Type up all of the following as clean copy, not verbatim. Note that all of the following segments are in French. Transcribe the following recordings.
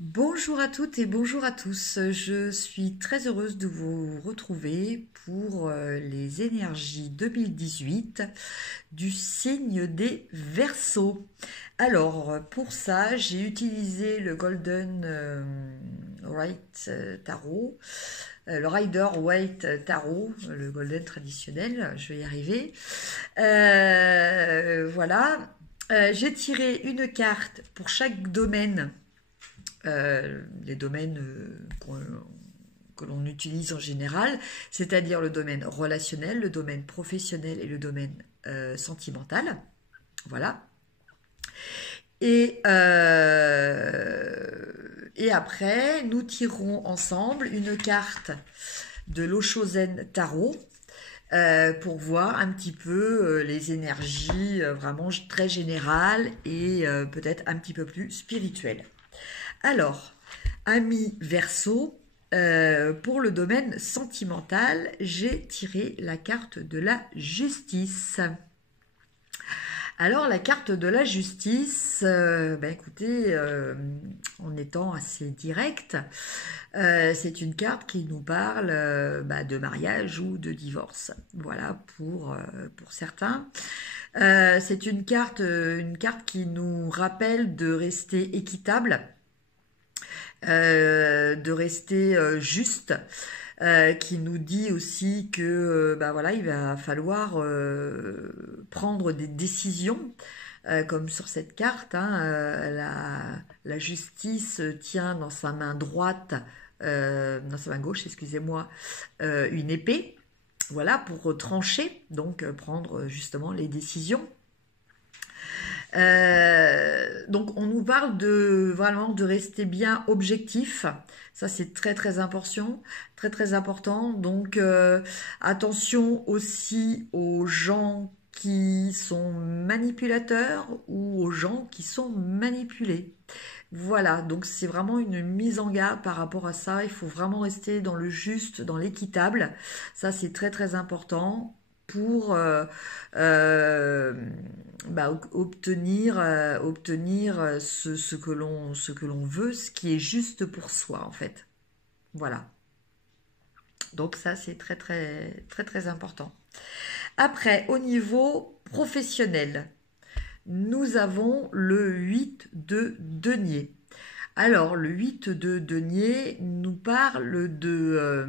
Bonjour à toutes et bonjour à tous. Je suis très heureuse de vous retrouver pour les énergies 2018 du signe des Verseaux. Alors, pour ça, j'ai utilisé le Golden Right Tarot, le Rider Waite Tarot, le Golden traditionnel, je vais y arriver. Voilà. J'ai tiré une carte pour chaque domaine, les domaines que l'on utilise en général, c'est-à-dire le domaine relationnel, le domaine professionnel et le domaine sentimental. Voilà. Et, et après, nous tirerons ensemble une carte de l'Oshozen Tarot pour voir un petit peu les énergies vraiment très générales et peut-être un petit peu plus spirituelles. Alors, ami Verseau, pour le domaine sentimental, j'ai tiré la carte de la justice. Alors, la carte de la justice, écoutez, en étant assez direct, c'est une carte qui nous parle de mariage ou de divorce. Voilà pour certains. C'est une carte qui nous rappelle de rester équitable, de rester juste, qui nous dit aussi que voilà, il va falloir prendre des décisions, comme sur cette carte, hein, la justice tient dans sa main droite, dans sa main gauche, excusez-moi, une épée, voilà, pour trancher, donc prendre justement les décisions. Donc on nous parle de vraiment de rester bien objectif. Ça c'est très très important, très très important. Donc attention aussi aux gens qui sont manipulateurs ou aux gens qui sont manipulés. Voilà, donc c'est vraiment une mise en garde par rapport à ça. Il faut vraiment rester dans le juste, dans l'équitable. Ça c'est très très important pour euh, obtenir ce que l'on veut, ce qui est juste pour soi en fait. Voilà. Donc ça c'est très très très très important. Après, au niveau professionnel, nous avons le 8 de denier. Alors, le 8 de denier nous parle de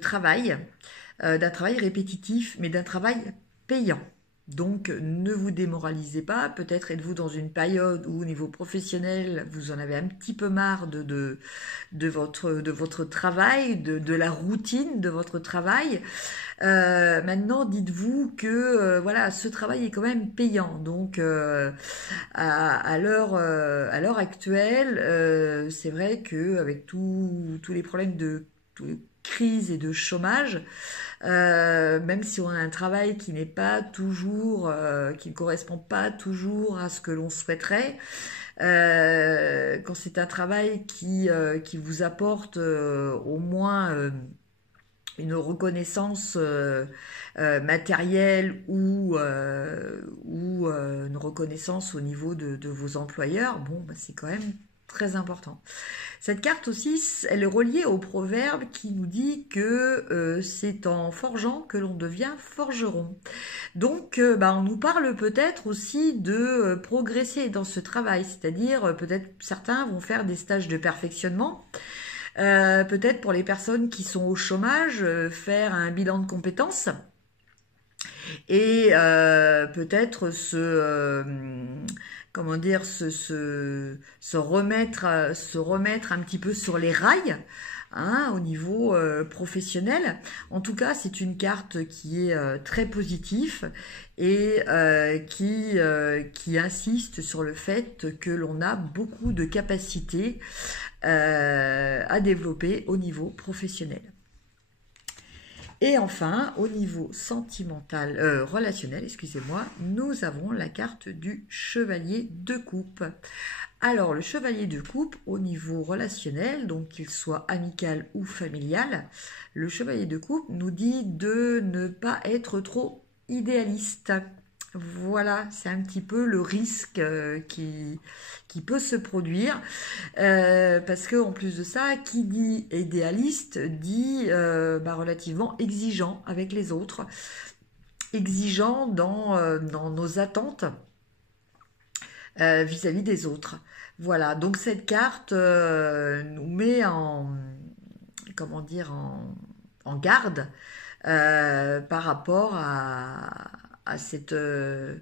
travail, d'un travail répétitif, mais d'un travail payant. Donc ne vous démoralisez pas, peut-être êtes-vous dans une période où au niveau professionnel, vous en avez un petit peu marre de votre travail, de la routine de votre travail. Maintenant, dites-vous que voilà, ce travail est quand même payant. Donc à l'heure actuelle, c'est vrai que avec tous les problèmes de tous les crise et de chômage, même si on a un travail qui n'est pas toujours, qui ne correspond pas toujours à ce que l'on souhaiterait, quand c'est un travail qui vous apporte au moins une reconnaissance matérielle ou une reconnaissance au niveau de vos employeurs, bon, bah, c'est quand même très important. Cette carte aussi, elle est reliée au proverbe qui nous dit que c'est en forgeant que l'on devient forgeron. Donc, on nous parle peut-être aussi de progresser dans ce travail, c'est-à-dire peut-être certains vont faire des stages de perfectionnement. Peut-être pour les personnes qui sont au chômage, faire un bilan de compétences et peut-être comment dire, se remettre un petit peu sur les rails, hein, au niveau professionnel. En tout cas, c'est une carte qui est très positive et qui insiste sur le fait que l'on a beaucoup de capacités à développer au niveau professionnel. Et enfin, au niveau sentimental, relationnel, excusez-moi, nous avons la carte du chevalier de coupe. Alors, le chevalier de coupe, au niveau relationnel, donc qu'il soit amical ou familial, le chevalier de coupe nous dit de ne pas être trop idéaliste. Voilà, c'est un petit peu le risque qui peut se produire. Parce que en plus de ça, qui dit idéaliste dit relativement exigeant avec les autres, exigeant dans nos attentes vis-à-vis des autres. Voilà, donc cette carte nous met comment dire, en garde par rapport à ce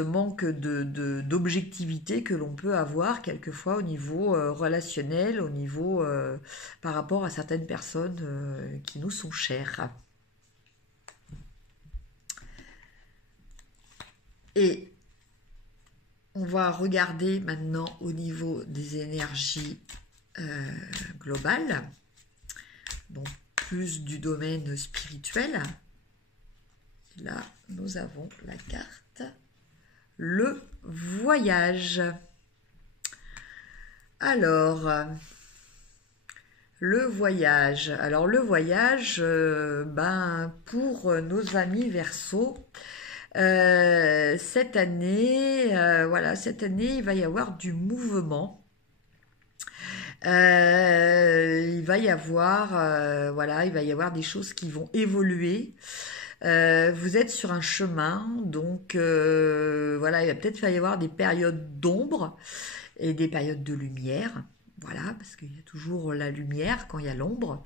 manque d'objectivité que l'on peut avoir quelquefois au niveau relationnel, au niveau par rapport à certaines personnes qui nous sont chères. Et on va regarder maintenant au niveau des énergies globales, donc plus du domaine spirituel. Et là, nous avons la carte le voyage. Alors, le voyage. Alors, le voyage, pour nos amis Verseau, cette année, cette année, il va y avoir du mouvement. Il va y avoir, il va y avoir des choses qui vont évoluer. Vous êtes sur un chemin, donc il va peut-être y avoir des périodes d'ombre et des périodes de lumière. Voilà, parce qu'il y a toujours la lumière quand il y a l'ombre.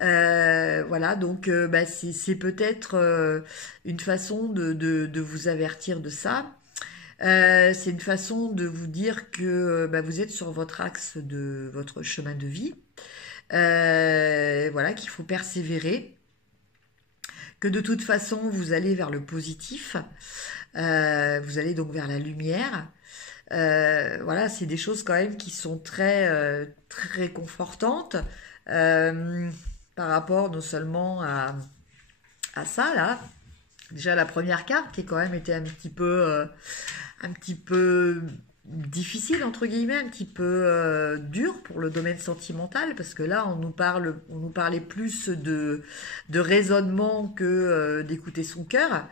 Donc c'est peut-être une façon de vous avertir de ça. C'est une façon de vous dire que vous êtes sur votre axe de votre chemin de vie. Qu'il faut persévérer. Que de toute façon, vous allez vers le positif. Vous allez donc vers la lumière. C'est des choses quand même qui sont très, très réconfortantes par rapport non seulement à ça, là. Déjà, la première carte qui a quand même été un petit peu difficile, entre guillemets, un petit peu dur pour le domaine sentimental, parce que là, on nous parlait plus de raisonnement que d'écouter son cœur.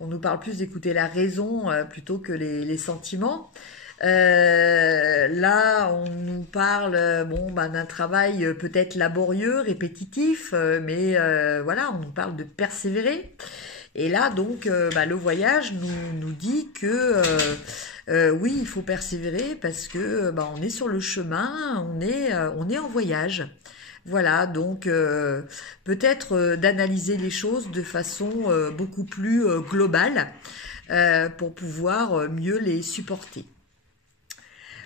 On nous parle plus d'écouter la raison plutôt que les sentiments. Là, on nous parle d'un travail peut-être laborieux, répétitif, mais on nous parle de persévérer. Et là, donc, le voyage nous dit que oui, il faut persévérer parce que on est sur le chemin, on est en voyage. Voilà, donc peut-être d'analyser les choses de façon beaucoup plus globale pour pouvoir mieux les supporter.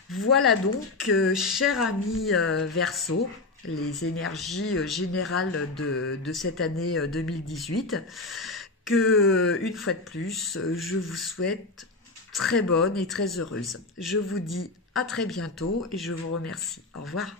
Voilà donc, cher ami Verseau, les énergies générales de cette année 2018, que, une fois de plus, je vous souhaite très bonne et très heureuse. Je vous dis à très bientôt et je vous remercie. Au revoir.